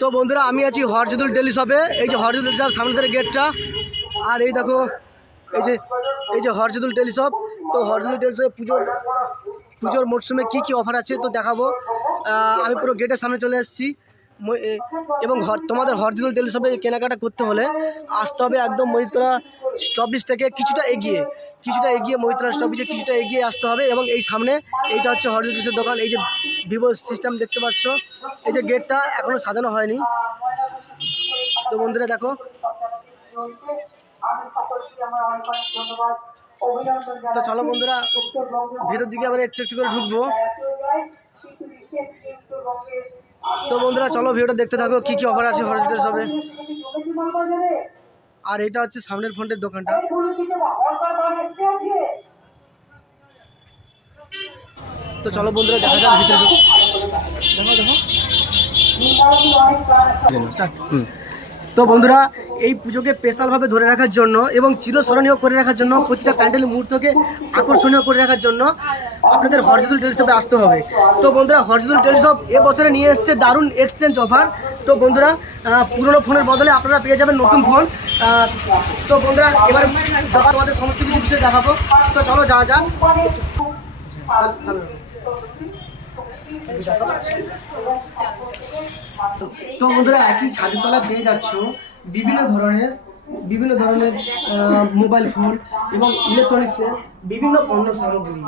তো বন্ধুরা, আমি আছি হরজদুল ডেলি শপে। এই যে হরজদুল শপ সামনে গেটটা। আর এই দেখো, এই যে এই যে হরজদুল ডেলি শপ। তো হরজদুল ডেলি শপে পুজোর পুজোর মরশুমে কী কী অফার আছে তো দেখাবো। আমি পুরো গেটের সামনে চলে এসেছি। এবং তোমাদের হরজদুল ডেলি শপে কেনাকাটা করতে হলে আসতে হবে একদম মহিতলা স্টপিস থেকে কিছুটা এগিয়ে। কিছুটা এগিয়ে মহিতলা স্টপিসে কিছুটা এগিয়ে আসতে হবে এবং এই সামনে এইটা হচ্ছে ডেলিসের দোকান, এই যে ভিভো সিস্টেম দেখতে পাচ্ছ, এই যে গেটটা এখনও সাজানো হয়নি। তো বন্ধুরা দেখো। তো চলো বন্ধুরা, ভেতর দিকে আবার একটু একটু করে ঢুকবো। তো বন্ধুরা চলো ভিডিওটা দেখতে থাকো, কি কি অফার আছে হরজের সবে। আর এটা হচ্ছে সামনের ফ্রন্টের দোকানটা। তো চলো বন্ধুরা দেখা যাক ভিতরে। দেখো. তো বন্ধুরা এই পুজোকে স্পেশালভাবে ধরে রাখার জন্য এবং চিরস্মরণীয় করে রাখার জন্য প্রতিটা প্যান্ডেল মুহূর্তকে আকর্ষণীয় করে রাখার জন্য আপনাদের হরজদুল টেলিশপে আসতে হবে। তো বন্ধুরা হরজদুল টেলিশপ এবছরে নিয়ে এসছে দারুণ এক্সচেঞ্জ অফার তো বন্ধুরা পুরনো ফোনের বদলে আপনারা পেয়ে যাবেন নতুন ফোন। তো বন্ধুরা, এবার আমাদের সমস্ত কিছু বিষয়ে দেখাবো। তো চলো যা যাক। তো বন্ধুরা, একই ছাদের তলা পেয়ে যাচ্ছ বিভিন্ন ধরনের বিভিন্ন ধরনের মোবাইল ফোন এবং ইলেকট্রনিক্সের বিভিন্ন পণ্য সামগ্রী।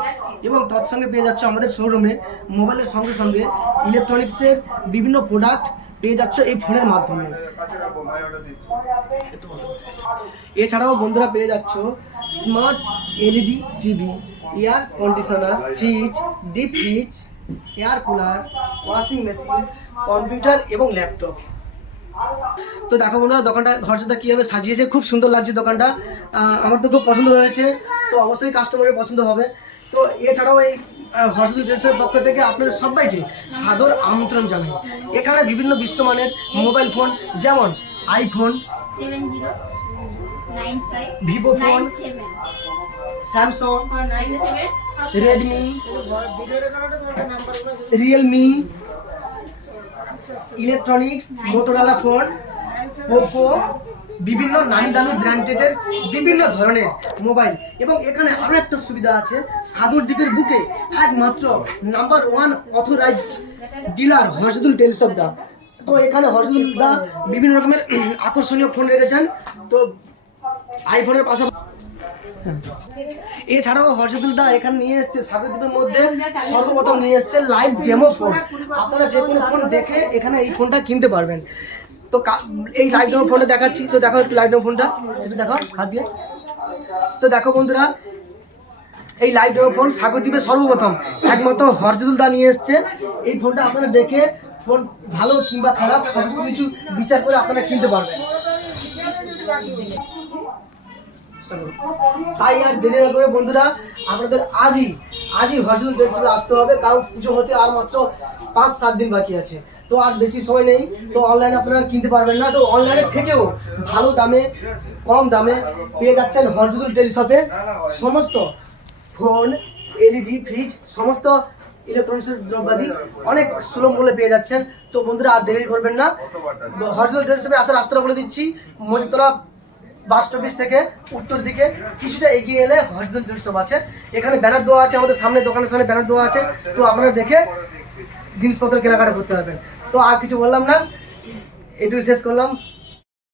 এবং তৎসঙ্গে পেয়ে যাচ্ছ আমাদের শোরুমে মোবাইলের সঙ্গে সঙ্গে ইলেকট্রনিক্সের বিভিন্ন প্রোডাক্ট পেয়ে যাচ্ছ এই ফোনের মাধ্যমে। এছাড়াও বন্ধুরা পেয়ে যাচ্ছ smart LED TV, air conditioner, fridge, deep fridge, air cooler, washing machine, computer এবং ল্যাপটপ। তো দেখো বন্ধুরা, দোকানটা ঘরটা কীভাবে সাজিয়েছে? খুব সুন্দর লাগছে দোকানটা। আমার তো খুব পছন্দ হয়েছে। তো অবশ্যই কাস্টমারের পছন্দ হবে। তো এছাড়াও এই হসপিটাল ড্রেসের পক্ষ থেকে আপনাদের সবাইকে সাদর আমন্ত্রণ জানাই। এখানে বিভিন্ন বিশ্বমানের মোবাইল ফোন, যেমন iPhone Vivo phone Samsung Redmi Realme electronics Motorola phone Poco বিভিন্ন নামি দামি ব্র্যান্ডেডের বিভিন্ন ধরনের মোবাইল। এবং এখানে আরও একটা সুবিধা আছে সাগর দ্বীপের বুকে একমাত্র number one authorised dealer Harjadul টেলিসপ দা। তো এখানে হরজদুল দা বিভিন্ন রকমের আকর্ষণীয় ফোন রেখেছেন। তো আইফোনের পাশাপাশি এছাড়াও হর্ষদুল দা এখানে নিয়ে এসেছে সাগরদ্বীপের মধ্যে সর্বপ্রথম নিয়ে এসেছে লাইভ ডেমো ফোন আপনারা যে কোনো ফোন দেখে এখানে এই ফোনটা কিনতে পারবেন। তো এই লাইট ডেমো ফোনটা দেখাচ্ছি। তো দেখো একটু লাইট ডেমো ফোনটা একটু দেখো, হাত দিয়ে। তো দেখো বন্ধুরা, এই লাইভ ডেমো ফোন সাগরদ্বীপের সর্বপ্রথম। একমাত্র হরজদুল দা নিয়ে এসছে। এই ফোনটা আপনারা দেখে ফোন ভালো কিংবা খারাপ, সমস্ত কিছু বিচার করে আপনারা কিনতে পারবেন। তাই আর দেরি না করে বন্ধুরা, আপনাদের আজই আজই হরজুল বেডশিপে আসতে হবে। কারণ পুজো হতে আর মাত্র পাঁচ সাত দিন বাকি আছে। তো আর বেশি সময় নেই। তো অনলাইনে আপনারা কিনতে পারবেন না। তো অনলাইনে থেকেও ভালো দামে, কম দামে পেয়ে যাচ্ছেন হরজুল টেলিশপে সমস্ত ফোন এলইডি ফ্রিজ সমস্ত ইলেকট্রনিক্সের দ্রব্যাদি অনেক সুলভ মূল্যে পেয়ে যাচ্ছেন। তো বন্ধুরা, আর দেরি করবেন না। হরজুল টেলিশপে আসার রাস্তাটা বলে দিচ্ছি। মজিতলা বাস স্টপেজ থেকে উত্তর দিকে। কিছুটা এগিয়ে এলে হসপিটাল টুরিস্ট আছে। এখানে ব্যানার দেওয়া আছে আমাদের সামনে, দোকানের সামনে ব্যানার দেওয়া আছে। তো আপনারা দেখে জিনিসপত্র কেনাকাটা করতে পারবেন। তো আর কিছু বললাম না এটু শেষ করলাম।